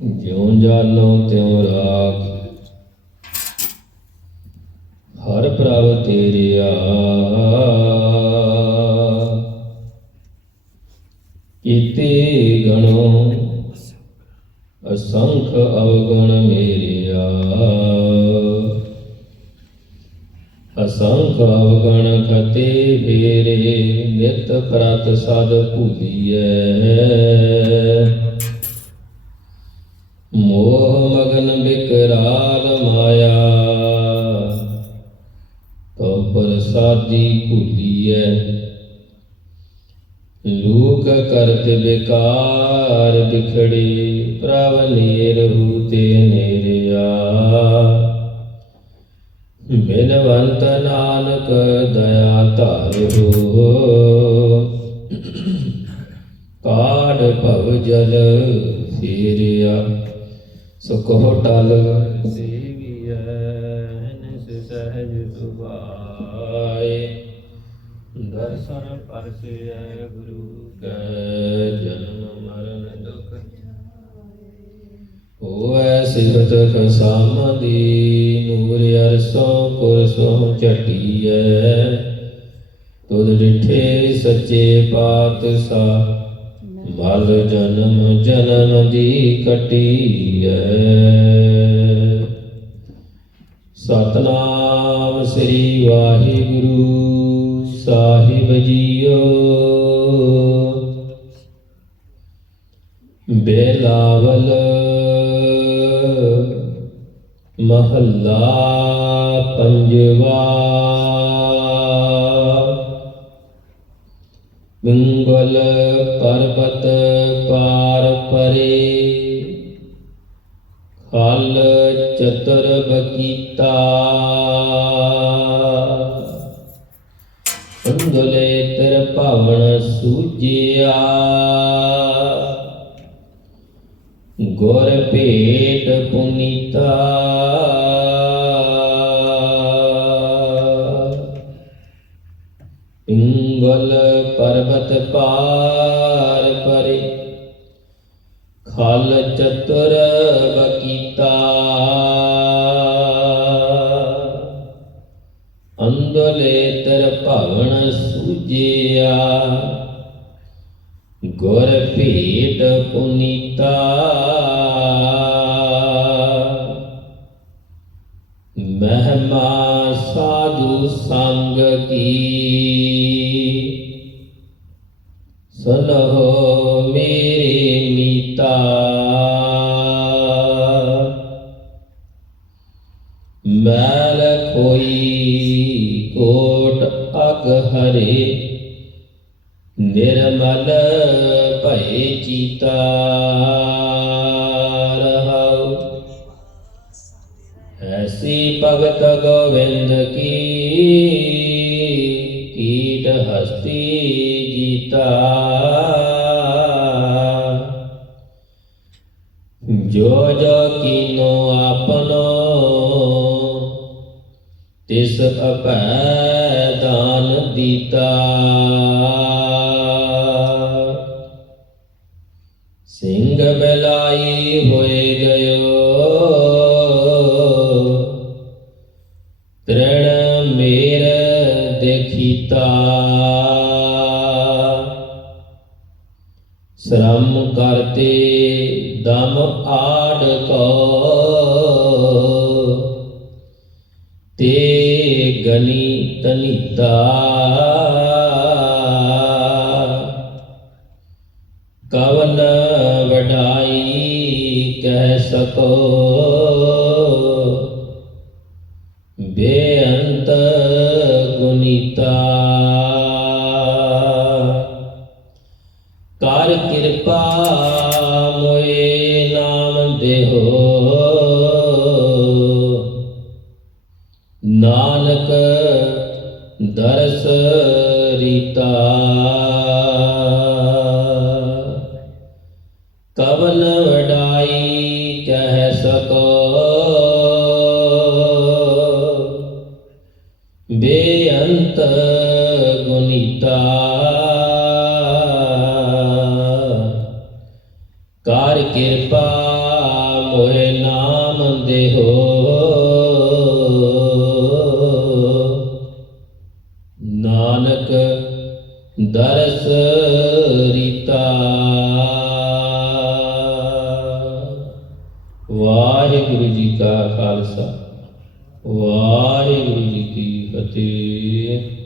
ਜਿਉ ਜਾਨੋ ਤਿਉ ਰਾਖ। ਹਰ ਪ੍ਰਭ ਤੇਰਿਆ ਕੀਤੇ ਗਣੋ, ਅਸੰਖ ਅਵਗਣ ਮੇਰਿਆ ਅਸੰਖ ਅਵਗਣ ਖਤੇ ਫੇਰੇ ਨਿਤ ਪ੍ਰਤ ਸਦ ਭੂਲੀਐ। ਮੋਹ ਮਗਨ ਬਿਕਰਾਲ ਮਾਇਆ। ਤੋ ਪ੍ਰਸਾਦੀ ਭੁਲੀਐ। ਲੋਕ ਕਰਤ ਬਿਕਾਰ ਬਿਖੜੇ, ਪ੍ਰਭ ਨੀਰਹੁ ਤੇ ਨੇਰਿਆ। ਬਿਨਵੰਤ ਨਾਨਕ ਦਇਆ ਧਾਰਿਓ ਕਾੜ ਭਵ ਜਲ ਫੇਰਿਆ। ਸੁਖੋ ਟਲ। ਸੇਵੀਐ ਨਿਸ ਸਹਿਜ ਸੁਭਾਏ ਦਰਸ਼ਨ ਪਰਸਿਐ ਗੁਰੂ ਕੈ ਜਨਮ ਮਰਨ ਦੁਖ। ਹੋਐ ਸਿਫਤ ਖਸਾਮਦੀ ਨੂਰ ਅਰਸੋਂ ਪੁਰਸੋਂ ਚਟੀਐ ਤੁਧ ਡਿਠੇ ਸੱਚੇ ਪਾਤਸ਼ਾਹ ਮਲ ਜਨਮ ਜਨਮ ਦੀ ਕਟੀਐ। ਸਤਨਾਮ ਸ੍ਰੀ ਵਾਹਿਗੁਰੂ ਸਾਹਿਬ ਜੀਓ। ਬੇਲਾਵਲ ਮਹੱਲਾ ਪੰਜਵਾ। ਬਿੰਗਲ ਪਰਬਤ ਪਾਰ ਪਰੇ। ਖਲ ਚਤੁਰ ਬਕੀਤਾ ਅੰਗਲੇ ਤਰ ਭਾਵਨ ਸੂਜਿਆ। ਗੁਰ ਭੇਟ ਪੁਨੀਤਾ। ਪਿੰਗਲ ਪਰਬਤ ਪਾਰ ਪਰੇ ਖਲ ਚਤੁਰ ਬਕੀਤਾ ਅੰਦਲੇ ਤਰ ਭਵਨ ਸੂਜਿਆ ਗੁਰ ਭੇਟ ਸੁਨੋ ਮੇਰੇ ਮੀਤਾ ਮੈਲ ਕੋਈ ਕੋਟ ਅਗ ਹਰੇ, ਨਿਰਮਲ ਭਏ ਚੀਤਾ ਰਹਾਉ। ਐਸੀ ਭਗਤ ਗੋਵਿੰਦ ਕੀ ਹਸਤੀ ਜੀਤਾ ਜੋ ਜੋ ਕੀਨੋ ਆਪਨੋ ਤਿਸ ਅਪੈ ਦਾਨ ਦੀਤਾ। ਸਿੰਘ ਬਲਾਈ ਹੋਏ ਗਏ ਸ਼ਰਮ ਕਰਤੇ ਦਮ ਆੜ ਕੋ। ਤੇ ਗਨੀ ਤਨੀਤਾ। ਕਵਨ ਵਡਾਈ ਕਹਿ ਸਕੋ। ਬੇਅੰਤ ਗੁਨੀਤਾ। ਕਰ ਕਿਰਪਾ ਮੋਏ ਨਾਮ ਦੇਹੋ। ਨਾਨਕ ਦਰਸ ਰੀਤਾ। ਕਵਨ ਵਡਾਈ ਕਹਿ ਸਕੋ। ਕਰ ਕਿਰਪਾ ਮੋਹਿ ਨਾਮ ਦੇਹੋ ਨਾਨਕ ਦਰਸ ਰੀਤਾ। ਵਾਹਿਗੁਰੂ ਜੀ ਕਾ ਖਾਲਸਾ। ਵਾਹਿਗੁਰੂ ਜੀ ਕੀ ਫਤਿਹ।